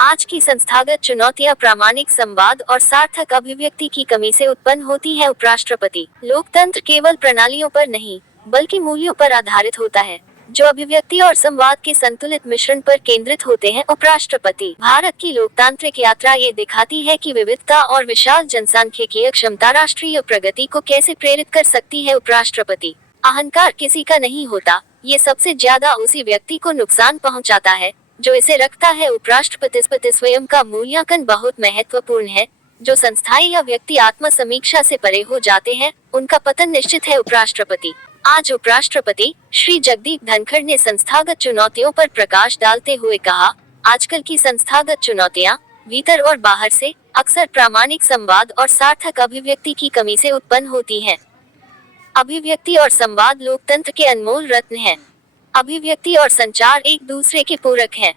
आज की संस्थागत चुनौतियां प्रामाणिक संवाद और सार्थक अभिव्यक्ति की कमी से उत्पन्न होती है। उपराष्ट्रपति। लोकतंत्र केवल प्रणालियों पर नहीं, बल्कि मूल्यों पर आधारित होता है, जो अभिव्यक्ति और संवाद के संतुलित मिश्रण पर केंद्रित होते हैं। उपराष्ट्रपति। भारत की लोकतांत्रिक यात्रा ये दिखाती है कि विविधता और विशाल जनसांख्यिकीय क्षमता राष्ट्रीय प्रगति को कैसे प्रेरित कर सकती है। उपराष्ट्रपति। अहंकार किसी का नहीं होता, ये सबसे ज्यादा उसी व्यक्ति को नुकसान पहुंचाता है जो इसे रखता है। उपराष्ट्रपति स्वयं का मूल्यांकन बहुत महत्वपूर्ण है। जो संस्थाएं या व्यक्ति आत्म समीक्षा से परे हो जाते हैं, उनका पतन निश्चित है। उपराष्ट्रपति। आज उपराष्ट्रपति श्री जगदीप धनखड़ ने संस्थागत चुनौतियों पर प्रकाश डालते हुए कहा, आजकल की संस्थागत चुनौतियां भीतर और बाहर से अक्सर प्रामाणिक संवाद और सार्थक अभिव्यक्ति की कमी से उत्पन्न होती हैं। अभिव्यक्ति और संवाद लोकतंत्र के अनमोल रत्न हैं। अभिव्यक्ति और संचार एक दूसरे के पूरक हैं।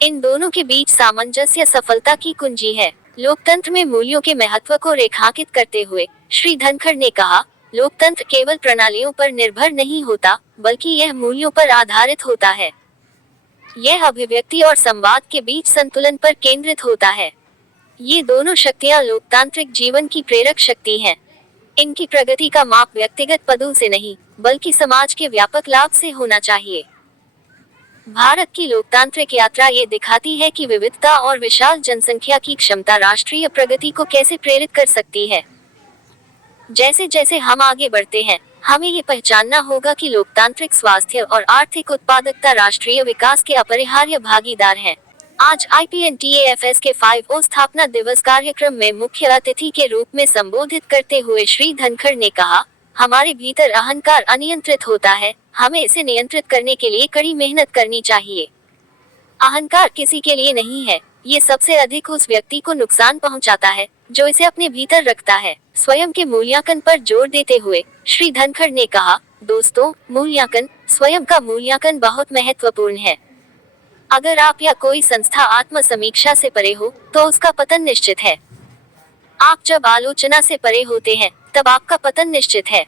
इन दोनों के बीच सामंजस्य सफलता की कुंजी है। लोकतंत्र में मूल्यों के महत्व को रेखांकित करते हुए श्री धनखड़ ने कहा, लोकतंत्र केवल प्रणालियों पर निर्भर नहीं होता, बल्कि यह मूल्यों पर आधारित होता है। यह अभिव्यक्ति और संवाद के बीच संतुलन पर केंद्रित होता है। ये दोनों शक्तियां लोकतांत्रिक जीवन की प्रेरक शक्ति हैं। इनकी प्रगति का माप व्यक्तिगत पदों से नहीं, बल्कि समाज के व्यापक लाभ से होना चाहिए। भारत की लोकतांत्रिक यात्रा ये दिखाती है कि विविधता और विशाल जनसंख्या की क्षमता राष्ट्रीय प्रगति को कैसे प्रेरित कर सकती है। जैसे जैसे हम आगे बढ़ते हैं, हमें ये पहचानना होगा कि लोकतांत्रिक स्वास्थ्य और आर्थिक उत्पादकता राष्ट्रीय विकास के अपरिहार्य भागीदार हैं। आज IPNTAFS के 5 स्थापना दिवस कार्यक्रम में मुख्य अतिथि के रूप में संबोधित करते हुए श्री धनखड़ ने कहा, हमारे भीतर अहंकार अनियंत्रित होता है, हमें इसे नियंत्रित करने के लिए कड़ी मेहनत करनी चाहिए। अहंकार किसी के लिए नहीं है, ये सबसे अधिक उस व्यक्ति को नुकसान पहुंचाता है जो इसे अपने भीतर रखता है। स्वयं के मूल्यांकन पर जोर देते हुए श्री धनखड़ ने कहा, दोस्तों, मूल्यांकन, स्वयं का मूल्यांकन बहुत महत्वपूर्ण है। अगर आप या कोई संस्था आत्म समीक्षा से परे हो, तो उसका पतन निश्चित है। आप जब आलोचना से परे होते हैं, तब आपका पतन निश्चित है।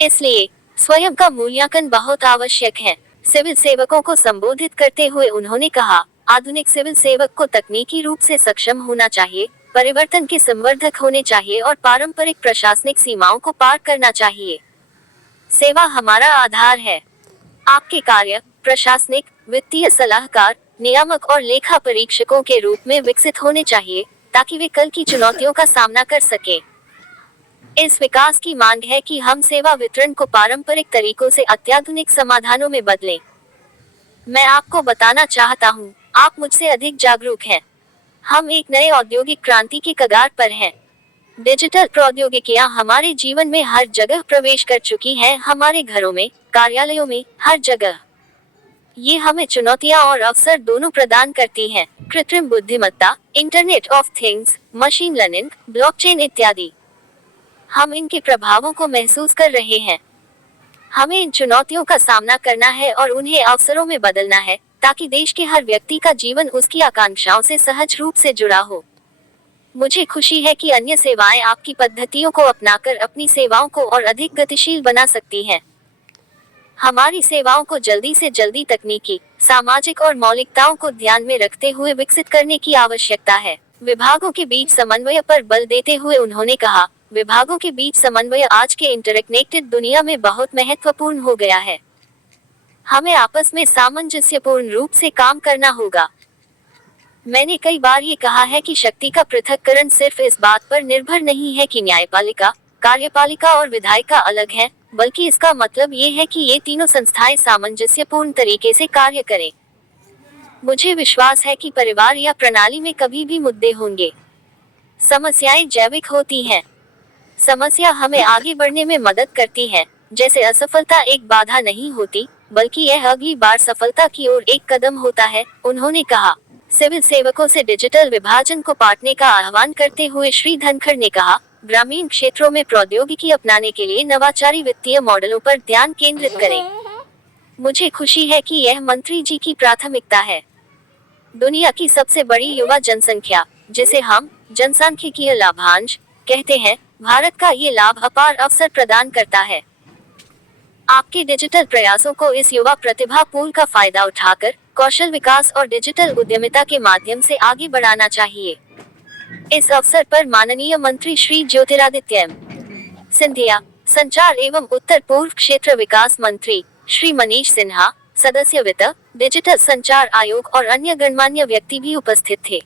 इसलिए स्वयं का मूल्यांकन बहुत आवश्यक है। सिविल सेवकों को संबोधित करते हुए उन्होंने कहा, आधुनिक सिविल सेवक को तकनीकी रूप से सक्षम होना चाहिए, परिवर्तन के संवर्धक होने चाहिए और पारंपरिक प्रशासनिक सीमाओं को पार करना चाहिए। सेवा हमारा आधार है। आपके कार्य प्रशासनिक, वित्तीय सलाहकार, नियामक और लेखा परीक्षकों के रूप में विकसित होने चाहिए, ताकि वे कल की चुनौतियों का सामना कर सके। इस विकास की मांग है कि हम सेवा वितरण को पारंपरिक तरीकों से अत्याधुनिक समाधानों में बदलें। मैं आपको बताना चाहता हूँ, आप मुझसे अधिक जागरूक हैं। हम एक नए औद्योगिक क्रांति की कगार पर हैं। डिजिटल प्रौद्योगिकियां हमारे जीवन में हर जगह प्रवेश कर चुकी हैं, हमारे घरों में, कार्यालयों में, हर जगह। ये हमें चुनौतियां और अवसर दोनों प्रदान करती हैं। कृत्रिम बुद्धिमत्ता, internet of things, machine learning, blockchain इत्यादि। हम इनके प्रभावों को महसूस कर रहे हैं। हमें इन चुनौतियों का सामना करना है और उन्हें अवसरों में बदलना है, ताकि देश के हर व्यक्ति का जीवन उसकी आकांक्षाओं से सहज रूप से जुड़ा हो। मुझे खुशी है कि अन्य सेवाएं आपकी पद्धतियों को अपनाकर अपनी सेवाओं को और अधिक गतिशील बना सकती हैं। हमारी सेवाओं को जल्दी से जल्दी तकनीकी, सामाजिक और मौलिकताओं को ध्यान में रखते हुए विकसित करने की आवश्यकता है। विभागों के बीच समन्वय पर बल देते हुए उन्होंने कहा, विभागों के बीच समन्वय आज के इंटरकनेक्टेड दुनिया में बहुत महत्वपूर्ण हो गया है। हमें आपस में सामंजस्यपूर्ण रूप से काम करना होगा। मैंने कई बार ये कहा है कि शक्ति का पृथक्करण सिर्फ इस बात पर निर्भर नहीं है कि न्यायपालिका, कार्यपालिका और विधायिका अलग हैं, बल्कि इसका मतलब ये है कि ये तीनों संस्थाएं सामंजस्यपूर्ण तरीके से कार्य करें। मुझे विश्वास है कि परिवार या प्रणाली में कभी भी मुद्दे होंगे, समस्याएं जैविक होती हैं। समस्या हमें आगे बढ़ने में मदद करती है। जैसे असफलता एक बाधा नहीं होती, बल्कि यह अगली बार सफलता की ओर एक कदम होता है। उन्होंने कहा, सिविल सेवकों से डिजिटल विभाजन को पाटने का आह्वान करते हुए श्री धनखड़ ने कहा, ग्रामीण क्षेत्रों में प्रौद्योगिकी अपनाने के लिए नवाचारी वित्तीय मॉडलों पर ध्यान केंद्रित करें। मुझे खुशी है कि यह मंत्री जी की प्राथमिकता है। दुनिया की सबसे बड़ी युवा जनसंख्या, जिसे हम जनसांख्यिकीय लाभांश कहते हैं, भारत का ये लाभ अपार अवसर प्रदान करता है। आपके डिजिटल प्रयासों को इस युवा प्रतिभा पूल का फायदा उठाकर कौशल विकास और डिजिटल उद्यमिता के माध्यम से आगे बढ़ाना चाहिए। इस अवसर पर माननीय मंत्री श्री ज्योतिरादित्य सिंधिया, संचार एवं उत्तर पूर्व क्षेत्र विकास मंत्री श्री मनीष सिन्हा, सदस्य वित्त, डिजिटल संचार आयोग और अन्य गणमान्य व्यक्ति भी उपस्थित थे।